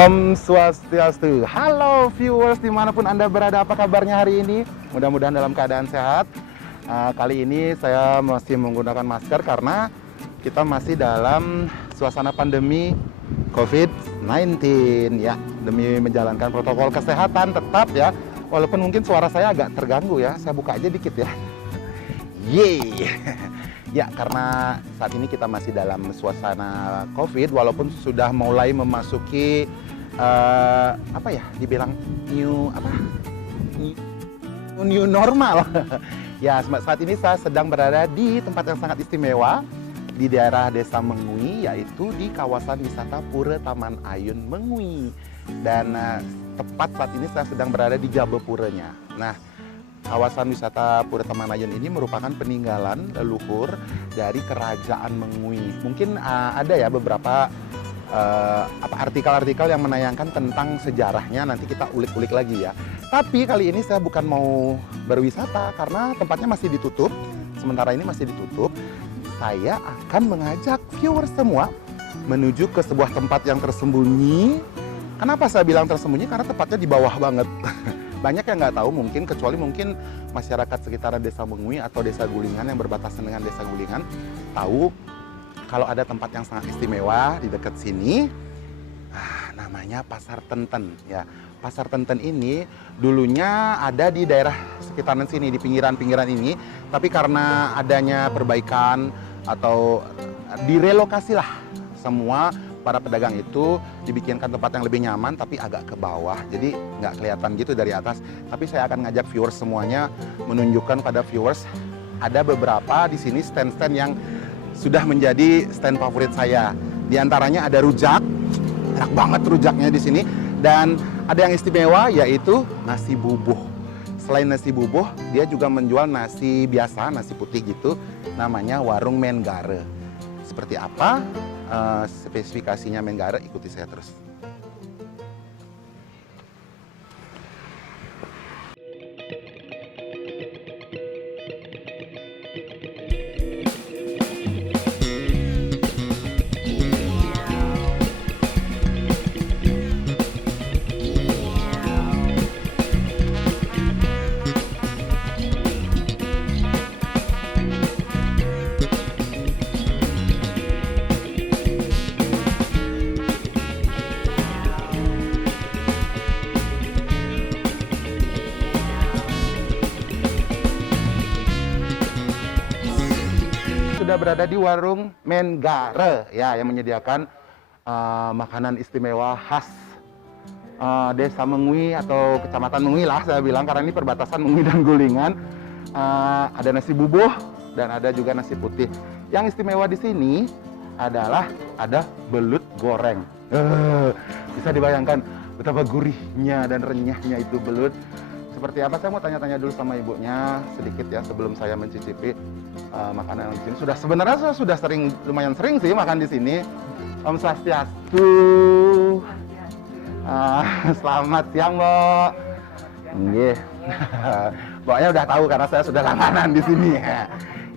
Om Swastiastu. Halo viewers dimanapun Anda berada, apa kabarnya hari ini? Mudah-mudahan dalam keadaan sehat. Kali ini saya masih menggunakan masker karena kita masih dalam suasana pandemi COVID-19 ya. Demi menjalankan protokol kesehatan tetap ya. Walaupun mungkin suara saya agak terganggu ya. Saya buka aja dikit ya. Yeay. Ya, karena saat ini kita masih dalam suasana COVID, walaupun sudah mulai memasuki dibilang new normal. Ya, saat ini saya sedang berada di tempat yang sangat istimewa di daerah Desa Mengui, yaitu di kawasan wisata Pura Taman Ayun Mengui. Dan tepat saat ini saya sedang berada di Jabepuranya. Nah, kawasan wisata Pura Taman Ayun ini merupakan peninggalan leluhur dari Kerajaan Mengui. Mungkin ada ya beberapa artikel-artikel yang menayangkan tentang sejarahnya, nanti kita ulik-ulik lagi ya. Tapi kali ini saya bukan mau berwisata karena tempatnya masih ditutup. Sementara ini masih ditutup. Saya akan mengajak viewers semua menuju ke sebuah tempat yang tersembunyi. Kenapa saya bilang tersembunyi? Karena tempatnya di bawah banget. Banyak yang nggak tahu mungkin, kecuali mungkin masyarakat sekitaran Desa Mengui atau Desa Gulingan yang berbatasan dengan Desa Gulingan tahu kalau ada tempat yang sangat istimewa di dekat sini. Namanya Pasar Tenten ya. Pasar Tenten ini dulunya ada di daerah sekitaran sini, di pinggiran-pinggiran ini, tapi karena adanya perbaikan atau direlokasi lah semua para pedagang itu, dibikinkan tempat yang lebih nyaman tapi agak ke bawah, jadi nggak kelihatan gitu dari atas. Tapi saya akan ngajak viewers semuanya menunjukkan pada viewers ada beberapa di sini stand-stand yang sudah menjadi stand favorit saya. Di antaranya ada rujak, enak banget rujaknya di sini, dan ada yang istimewa yaitu nasi bubuh. Selain nasi bubuh, dia juga menjual nasi biasa, nasi putih gitu, namanya Warung Menggare. Seperti apa spesifikasinya Menggare, ikuti saya terus. Sudah berada di Warung Menggare ya, yang menyediakan makanan istimewa khas Desa Mengui atau Kecamatan Mengui lah saya bilang, karena ini perbatasan Mengui dan Gulingan. Ada nasi bubuh dan ada juga nasi putih. Yang istimewa di sini adalah ada belut goreng. Bisa dibayangkan betapa gurihnya dan renyahnya itu belut. Seperti apa, saya mau tanya-tanya dulu sama ibunya sedikit ya sebelum saya mencicipi makanan di sini. Sebenarnya saya sudah lumayan sering sih makan di sini. Om Swastiastu. Selamat siang, Mbok. Nggih. Mboknya udah tahu karena saya sudah langganan di sini.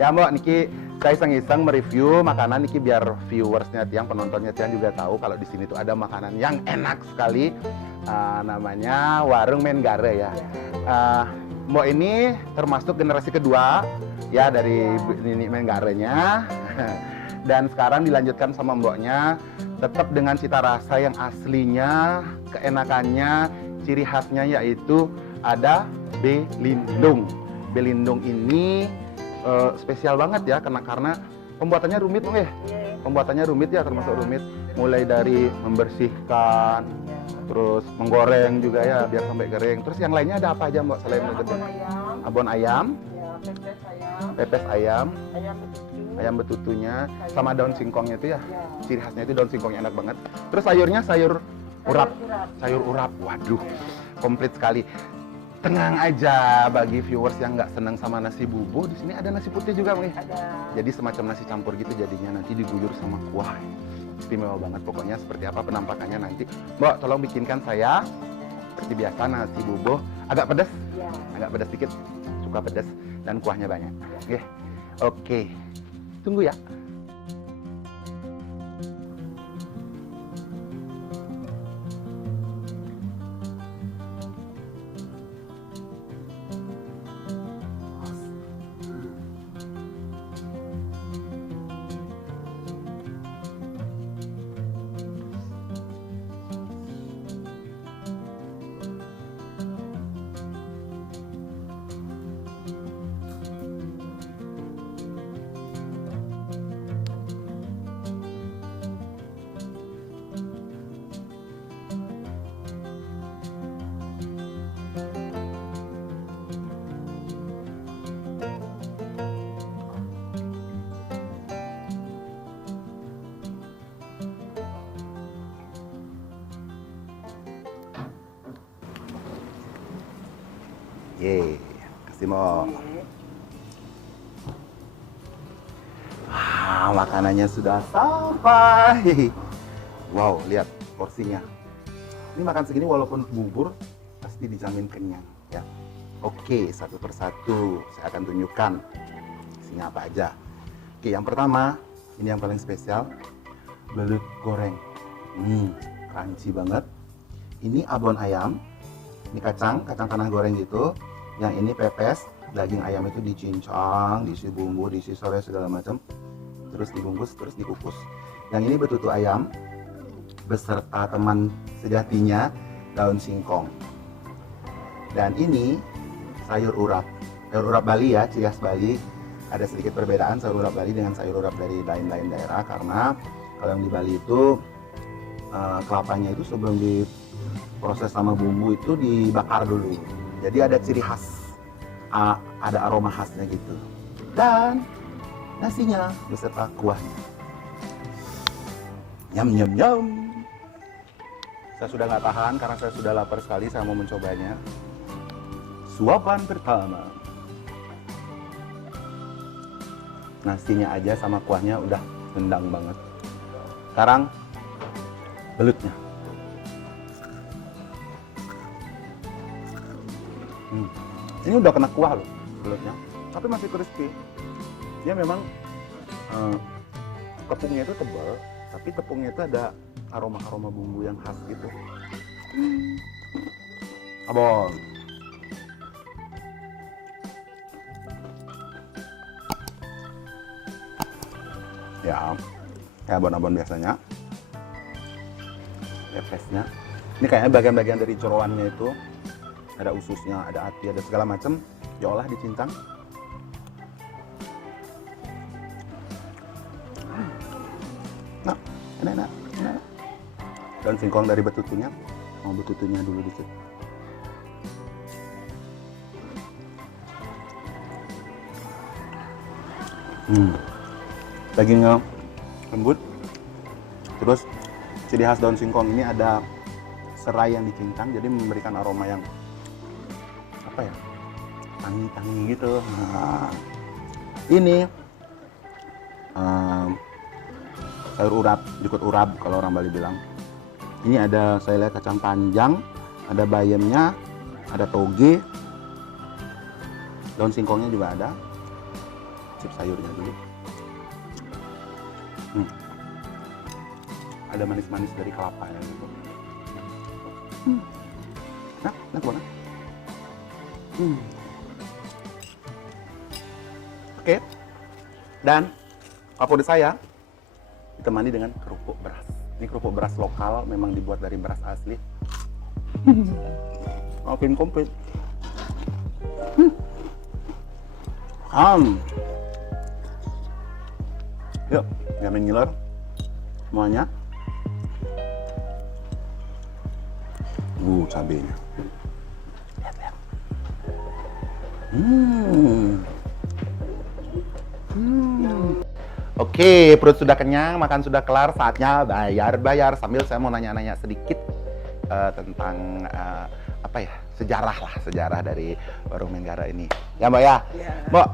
Ya, Mbok, niki saya iseng-iseng mereview makanan niki biar viewersnya tiang, penontonnya tiang juga tahu kalau di sini tuh ada makanan yang enak sekali. Namanya Warung Menggare ya. Mbok ini termasuk generasi kedua ya dari Nini Menggarenya. Dan sekarang dilanjutkan sama mboknya, tetap dengan cita rasa yang aslinya, keenakannya, ciri khasnya yaitu ada belindung. Belindung ini spesial banget ya, karena pembuatannya rumit, Pembuatannya rumit ya, termasuk rumit. Mulai dari membersihkan, terus menggoreng juga ya, biar sampai kering. Terus yang lainnya ada apa aja, Mbak, selain itu? Abon ayam, pepes ayam, ayam betutunya, sama daun singkongnya itu ya. Ciri khasnya itu daun singkongnya enak banget. Terus sayurnya sayur urap. Sayur urap, waduh, komplit sekali. Tenang aja bagi viewers yang nggak senang sama nasi bubuh, di sini ada nasi putih juga, Mbak. Jadi semacam nasi campur gitu jadinya, nanti diguyur sama kuah. Istimewa banget pokoknya. Seperti apa penampakannya nanti. Mbak, tolong bikinkan saya seperti biasa nasi bubuh, agak pedas, agak pedas dikit, suka pedas, dan kuahnya banyak. Oke, tunggu ya. Ye, kasih Mo. Makanannya sudah sampai. Wow, lihat porsinya. Ini makan segini walaupun bubur pasti dijamin kenyang ya. Oke, satu persatu saya akan tunjukkan isinya apa aja. Oke, yang pertama ini yang paling spesial, belut goreng. Crunchy banget. Ini abon ayam, ini kacang tanah goreng gitu. Yang ini pepes, daging ayam itu dicincang, diisi bumbu, diisi serai segala macam. Terus dibungkus, terus dikukus. Yang ini betutu ayam beserta teman sejatinya, daun singkong. Dan ini sayur urap Bali ya, ciri khas Bali. Ada sedikit perbedaan sayur urap Bali dengan sayur urap dari lain-lain daerah, karena kalau yang di Bali itu kelapanya itu sebelum diproses sama bumbu itu dibakar dulu. Jadi ada ciri khas, ada aroma khasnya gitu. Dan nasinya beserta kuahnya. Nyam nyam nyam. Saya sudah nggak tahan karena saya sudah lapar sekali, saya mau mencobanya. Suapan pertama. Nasinya aja sama kuahnya udah nendang banget. Sekarang belutnya. Ini udah kena kuah loh belutnya, tapi masih crispy. Dia memang tepungnya itu tebal, tapi tepungnya itu ada aroma-aroma bumbu yang khas gitu. Abon. Ya, kayak abon-abon biasanya. Pepesnya. Ini kayaknya bagian-bagian dari jeroannya itu. Ada ususnya, ada hati, ada segala macam. Diolah, dicincang. Nah, enak. Dan singkong dari betutunya. Mau betutunya dulu dikit. Dagingnya lembut. Terus ciri khas daun singkong ini ada serai yang dicincang, jadi memberikan aroma yang apa ya, tangi-tangi gitu. Nah, ini sayur urap, jukut urap kalau orang Bali bilang. Ini ada, saya lihat kacang panjang, ada bayamnya, ada toge, daun singkongnya juga ada. Cip sayurnya dulu. Ada manis-manis dari kelapa ya gitu. Nah, enak banget. Oke. Dan favorit saya ditemani dengan kerupuk beras. Ini kerupuk beras lokal, memang dibuat dari beras asli. Makin komplit. Yuk, jamin ngiler semuanya. Cabenya. Lihat. Oke, perut sudah kenyang, makan sudah kelar, saatnya bayar. Sambil saya mau nanya-nanya sedikit tentang sejarah dari Warung Menggara ini. Ya Mbak ya? Ya. Mbak,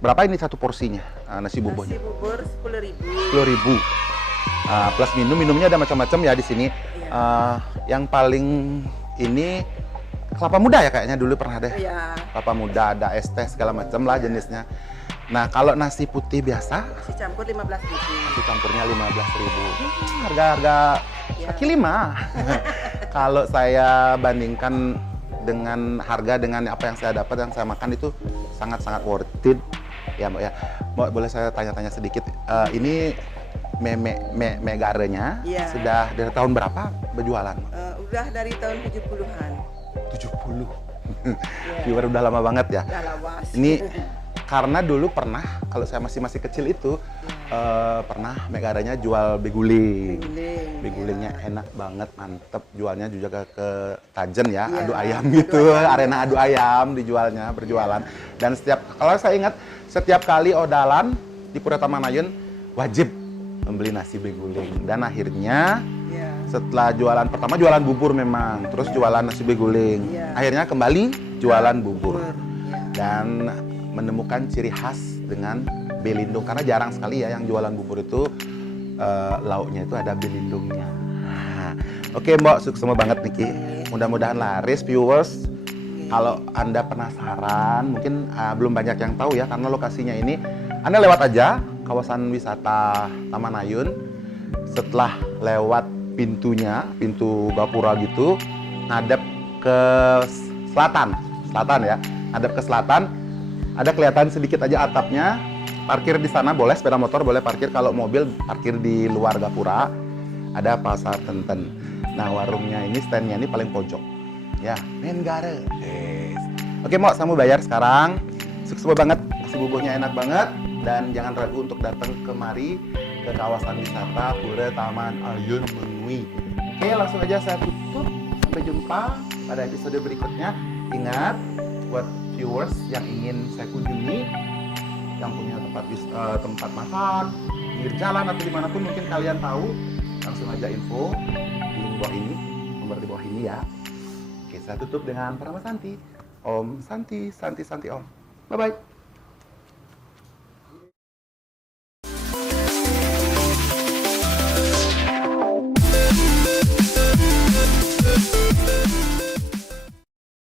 berapa ini satu porsinya nasi buburnya? Nasi bubur 10.000. 10.000. Plus minumnya ada macam-macam ya di sini. Ya. Yang paling ini kelapa muda ya kayaknya dulu pernah deh. Ya. Kelapa muda, ada es teh segala macam lah jenisnya. Nah, kalau nasi putih biasa, Nasi campur 15.000. nasi campurnya 15.000. Harga-harga Ya. kaki lima. Kalau saya bandingkan dengan harga dengan apa yang saya dapat, yang saya makan itu sangat-sangat worth it. Ya Mbak ya. Mbak, boleh saya tanya-tanya sedikit? Ini Megarenya Ya. sudah dari tahun berapa berjualan? Udah dari tahun 70-an. 70. Ya. Viewer udah lama banget ya. Udah lawas. Ini karena dulu pernah, kalau saya masih kecil itu pernah Megaranya jual beguling. Begulingnya enak banget, mantep. Jualnya juga ke Tajen ya, Iya, adu ayam adu gitu, ayam. arena adu ayam berjualan. Dan kalau saya ingat, setiap kali odalan di Pura Tamanayun wajib membeli nasi beguling. Dan akhirnya Ya. setelah jualan pertama jualan bubur memang, terus jualan nasi beguling. Iya. Akhirnya kembali jualan bubur Ya. dan menemukan ciri khas dengan belindung karena jarang sekali ya yang jualan bubur itu lauknya itu ada belindungnya. Nah, oke Mbak, sukses banget Niki. Mudah-mudahan laris viewers. Kalau Anda penasaran, mungkin belum banyak yang tahu ya karena lokasinya ini Anda lewat aja kawasan wisata Taman Ayun. Setelah lewat pintunya, pintu gapura gitu, ngadep ke selatan ya, ngadep ke selatan. Ada kelihatan sedikit aja atapnya. Parkir di sana boleh, sepeda motor boleh parkir, kalau mobil parkir di luar gapura. Ada pasar Tenten. Nah, warungnya ini, standnya ini paling pojok. Ya, Menggare. Yes. Oke, Mo, kamu bayar sekarang. Sukses banget, nasi buburnya enak banget. Dan jangan ragu untuk datang kemari ke kawasan wisata Pura Taman Ayun Mengui. Oke, langsung aja saya tutup. Sampai jumpa pada episode berikutnya. Ingat, buat viewers yang ingin saya kunjungi, yang punya tempat masak, pinggir jalan atau dimanapun mungkin kalian tahu, langsung aja info di bawah ini, nomor di bawah ini ya. Oke, saya tutup dengan Parama Santi. Om Santi, Santi, Santi Om. Bye-bye.